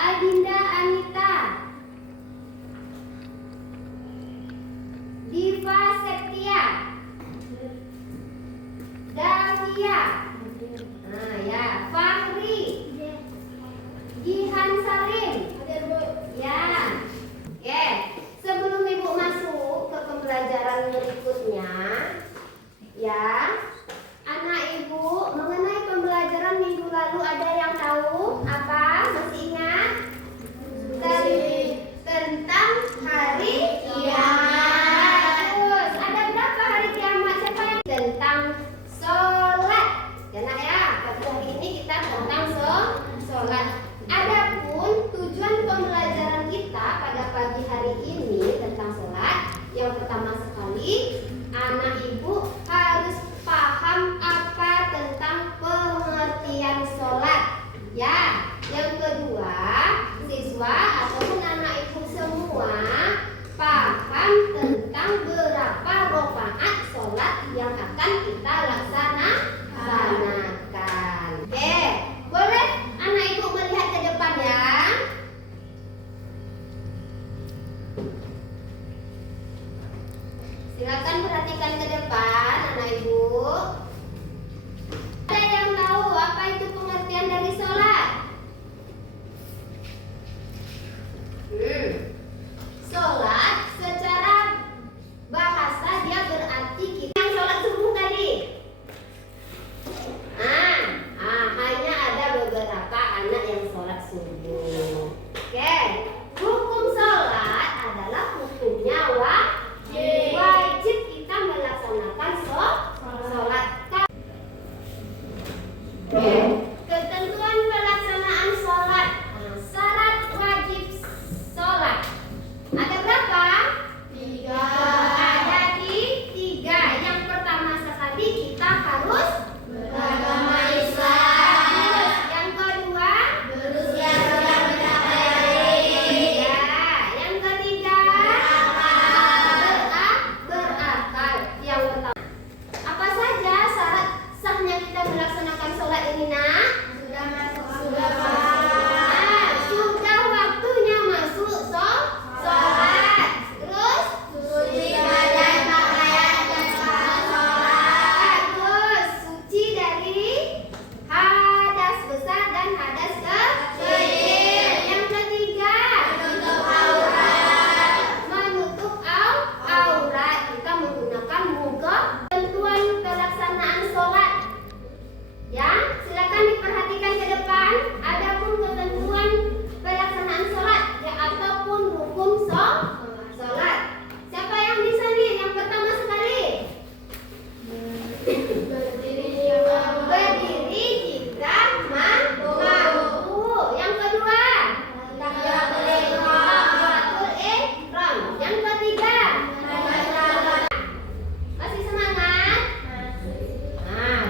Adinda Anita, Diva Septia, Davia, ya, Fahri, Jihan Salim, ya. Oke, sebelum Ibu masuk ke pembelajaran berikutnya, ya, anak Ibu mengenai pembelajaran minggu lalu ada yang tahu apa? Masih ingat? Tentang hari kiamat. Terus ada berapa hari kiamat? Siapa yang tentang sholat? Ya nak ya, hari ini kita tentang sholat. Adapun tujuan pembelajaran kita pada pagi hari ini tentang sholat, yang pertama sekali, anak Ibu harus paham apa tentang pengertian sholat. Ya, yang kedua, siswa ataupun anak Ibu semua paham tentang berapa rakaat sholat yang akan kita laksanakan. Oke, boleh anak Ibu melihat ke depan ya. Silakan perhatikan ke depan anak Ibu. Ada yang tahu apa itu pengertian dari sholat? Sholat secara bahasa dia berarti kita yang sholat subuh tadi. Hanya ada beberapa anak yang sholat subuh. Oke, hukum sholat adalah hukumnya wajib kita melaksanakan sholat. Ketentuan pelaksanaan sholat, syarat wajib sholat. Ada berapa? 3. Ada tiga. Yang pertama sekali kita harus beragama Islam. Yang kedua, berusia 18 tahun. Ya. Yang ketiga, berakal. Yang pertama. Apa saja syarat sahnya kita melaksanakan sholat ini nak? Sudah waktunya masuk sholat. Terus suci badan, pakaian dan sholat. Terus suci dari hadas besar dan hadas kecil. Yang ketiga, menutup aurat. Kita menggunakan muka. Tentuan pelaksanaan sholat. Ya, silakan diperhatikan ke depan. Adapun ketentuan pelaksanaan sholat, ya, ataupun hukum sholat. Siapa yang bisa nih? Yang pertama sekali. Berdiri jika mampu. Yang kedua, takbiratul ihram. Yang ketiga, masih semangat?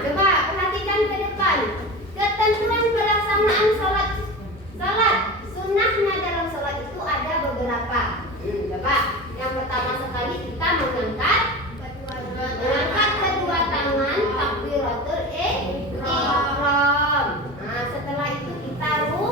Coba perhatikan ke depan. Ketentuan pelaksanaan sholat. Sunnahnya dalam sholat itu ada beberapa. Coba, yang pertama sekali kita mengangkat kedua tangan, takbiratul ihram. Setelah itu kita ruku.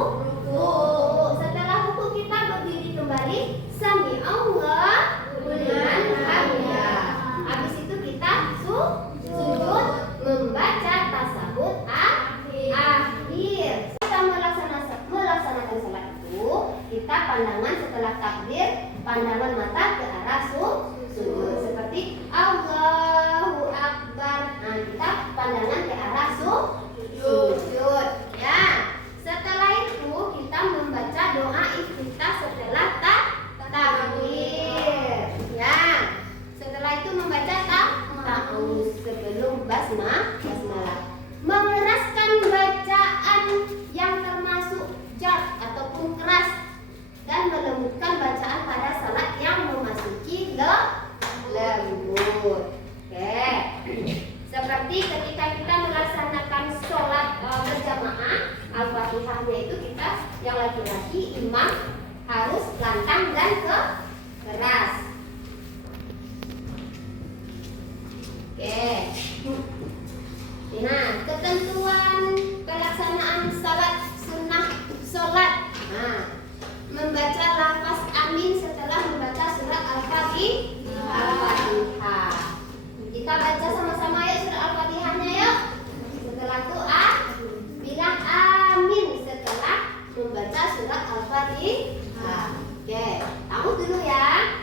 Setelah ruku kita berdiri kembali, sami Allahu liman hamidah. Habis itu kita sujud membaca tasawuf akhir. Kita melaksanakan sholat itu, kita pandangan setelah takbir, pandangan mata ke arah sujud seperti Allahu Akbar. Kita pandangan ke arah sujud. Ya. Setelah itu kita membaca doa iftitah setelah takbir. Ya. Setelah itu membaca ta'awuz sebelum basmalah. Mengeraskan bacaan yang termasuk jar ataupun keras dan melembutkan bacaan pada salat yang memasuki lembut. Oke. Seperti ketika kita melaksanakan sholat berjamaah, Al-Fatihahnya itu kita yang laki-laki imam harus lantang dan keras. Oke. Nah, ketentuan pelaksanaan salat sunnah sholat. Nah, baca surat Al-Fatihah. Oke, tahu dulu ya.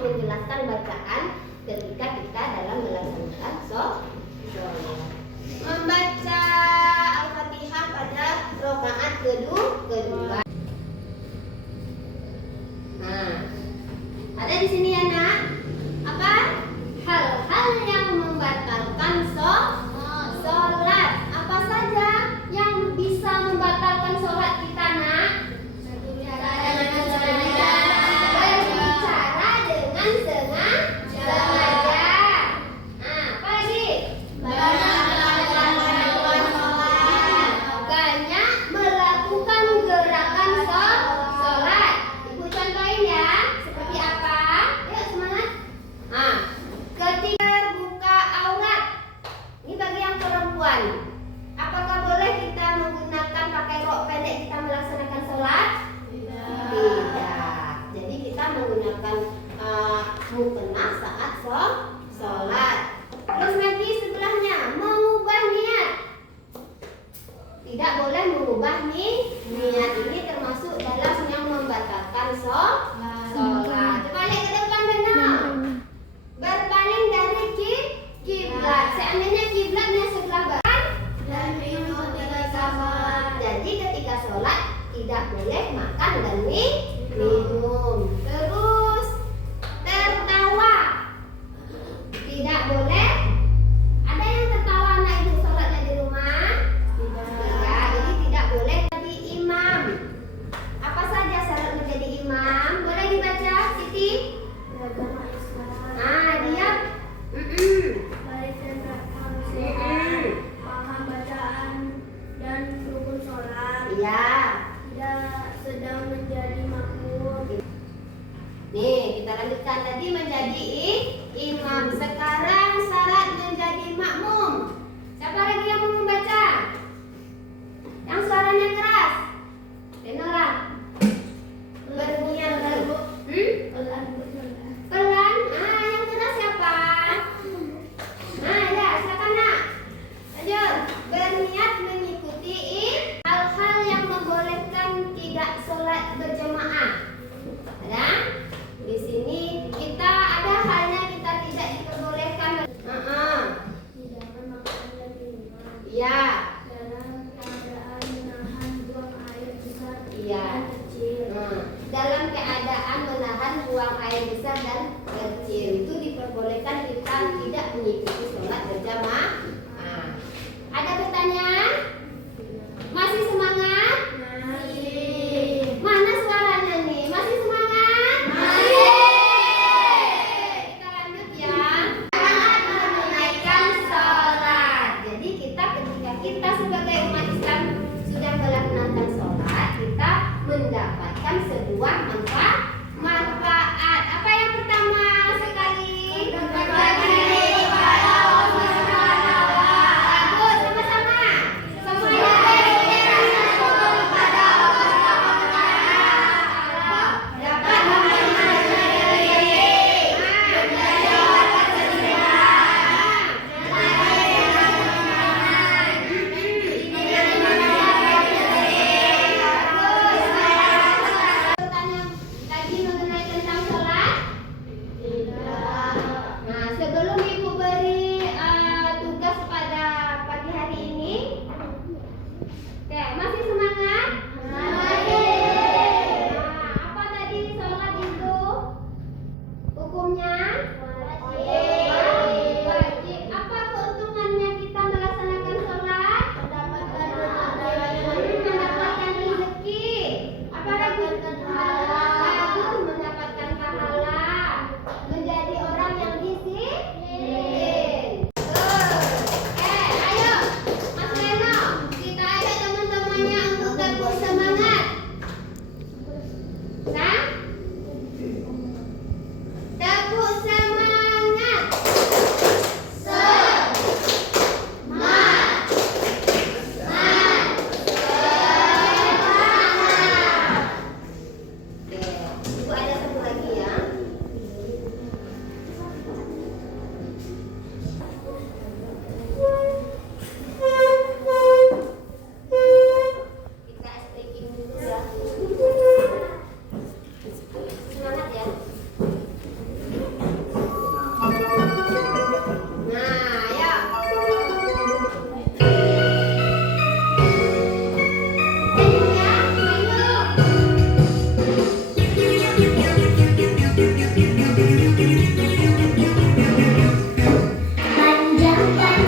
Menjelaskan bacaan ketika kita dalam melaksanakan sholat. Membaca Al-Fatihah pada rakaat kedua. Nah, ada di sini ya nak. Apa? Hal-hal yang membatalkan sholat. Apa saja yang bisa membatalkan sholat kita nak? Apakah boleh kita menggunakan pakai rok pendek kita melaksanakan sholat? Tidak. Jadi kita menggunakan mukena saat sholat. Terus lagi sebelahnya mengubah niat. Tidak boleh mengubah niat. Ini termasuk dalam yang membatalkan sholat. Terbalik ke depan dengar. Berpaling dari kiblat. Seandainya kiblatnya sebelah barat. Jadi ketika sholat tidak boleh makan dan minum. Terus tertawa tidak boleh. Ada yang tertawa anak ibu sholatnya di rumah? Tidak. Jadi tidak boleh jadi imam. Apa saja syarat menjadi imam? Boleh dibaca Siti? Dia paham bacaan dan rukun sholat. Iya. Tidak sedang menjadi makmum.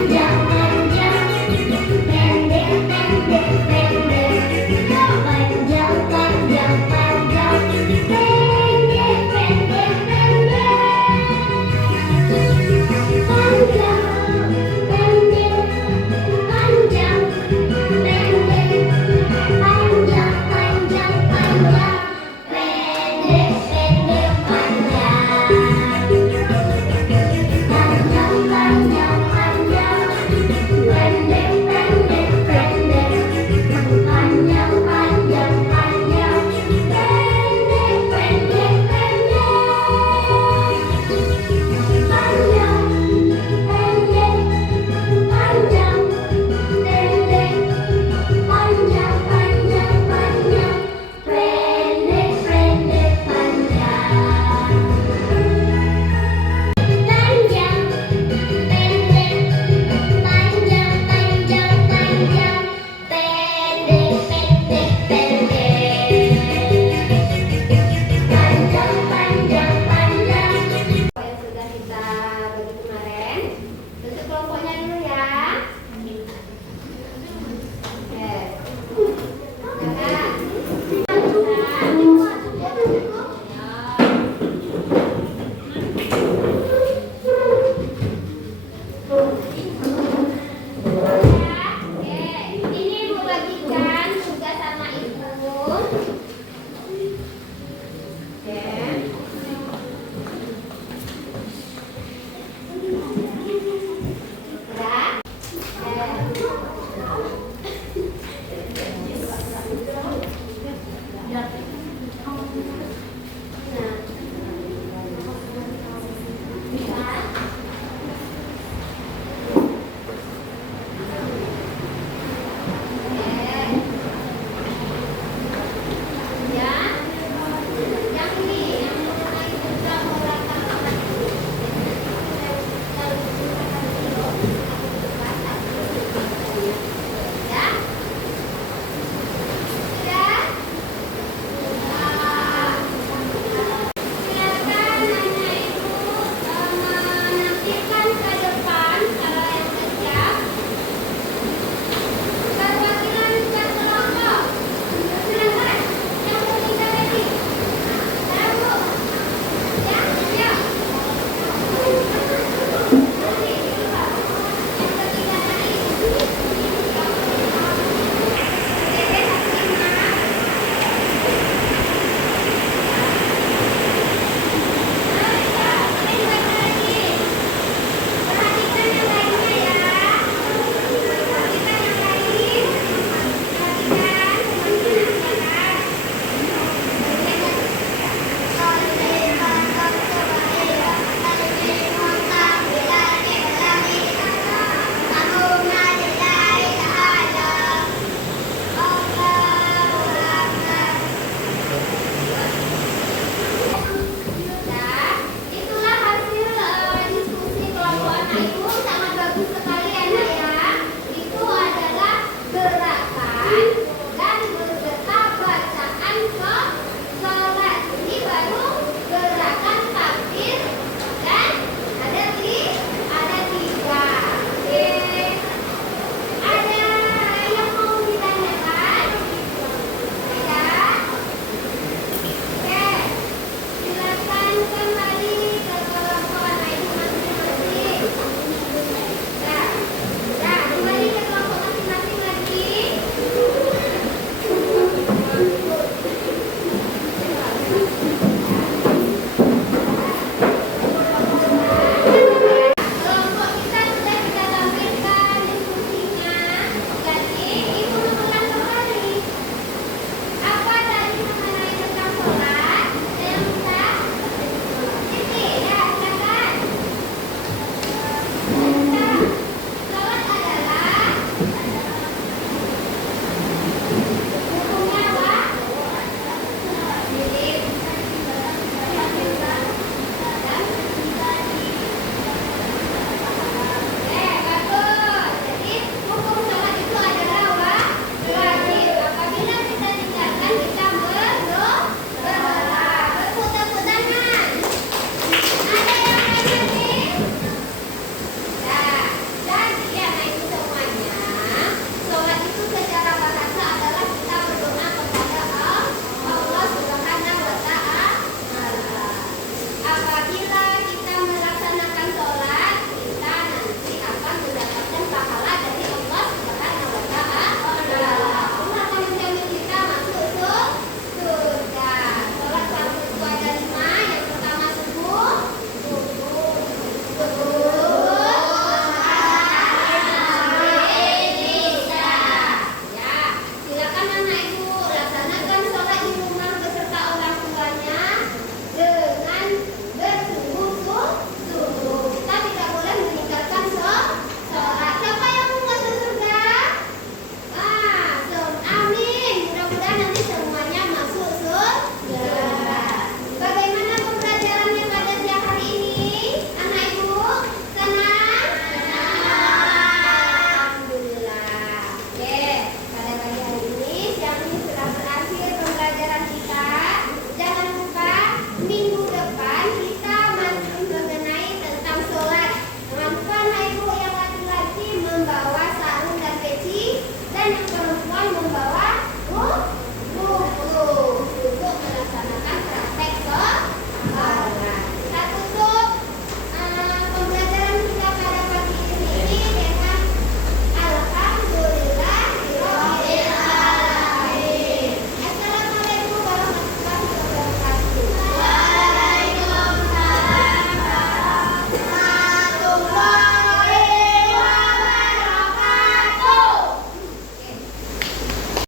yang